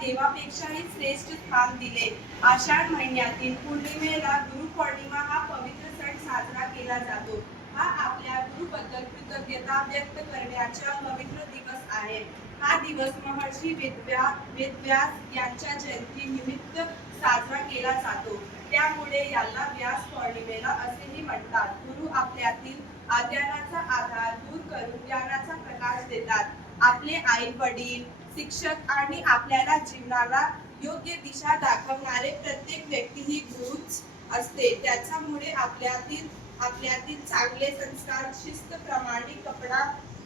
देवापेक्षाही श्रेष्ठ स्थान दिले. आषाढ महिन्यातील पौर्णिमेला गुरुपौर्णिमा हा पवित्र सण साजरा केला जातो. हा आपल्या गुरुबद्दल कृतज्ञता व्यक्त करण्याचा पवित्र दिवस आहे. हा दिवस महर्षी वेदव्यास यांच्या जयंती निमित्त साजरा केला जातो. त्यामुळे याला व्यास पौर्णिमेला असेही म्हणतात. गुरु आपल्यातील अज्ञानाचा आधार दूर करून ज्ञानाचा प्रकाश देतात. आपले आई वडील, शिक्षक आणि आपल्याला जीवनाला योग्य दिशा दाखवणारे प्रत्येक व्यक्ती ही गुरुच असते. त्याच्यामुळे आपल्यातील चांगले संस्कार, शिस्त, प्रामाणिकपणा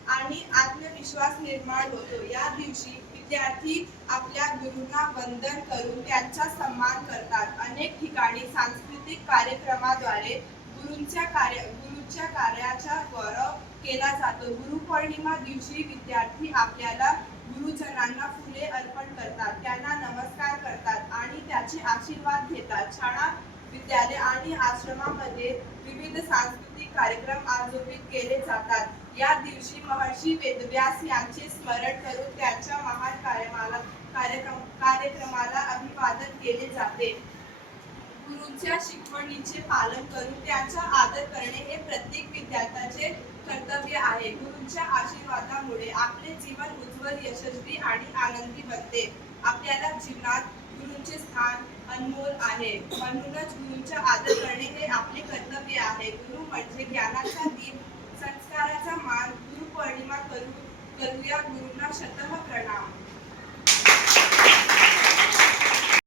आणि आत्मविश्वास निर्माण होतो. या दिवशी विद्यार्थी आपल्या गुरूंना वंदन करून त्यांचा सन्मान करतात. अनेक ठिकाणी सांस्कृतिक कार्यक्रमाद्वारे गुरूंच्या कार्याचा गौरव केला जातो. गुरुपौर्णिमा दिवशी विद्यार्थी आपल्याला गुरुजनांना फुले अर्पण करतात, त्यांना नमस्कार करतात आणि त्याचे आशीर्वाद घेतात. शाळा, विद्यालय आणि आश्रमामध्ये विविध सांस्कृतिक कार्यक्रम आयोजित केले जातात. या दिवशी महर्षी वेदव्यास यांचे स्मरण करून त्यांच्या महान कार्यक्रमाला अभिवादन केले जाते. गुरूंच्या शिकवणीचे पालन करून त्यांचा आदर करणे हे प्रत्येक विद्यार्थ्याचे कर्तव्य आहे. गुरूंच्या आशीर्वादामुळे आपले जीवन उज्ज्वल, यशस्वी आणि आनंदी बनते. आपल्याला जीवनात गुरूंचे स्थान अनमोल आहे. म्हणूनच गुरूंचा आदर करणे हे आपले कर्तव्य आहे. गुरु म्हणजे ज्ञानाचा दीप, संस्काराचा मान. गुरुपौर्णिमा करूया गुरूंना शतः प्रणाम.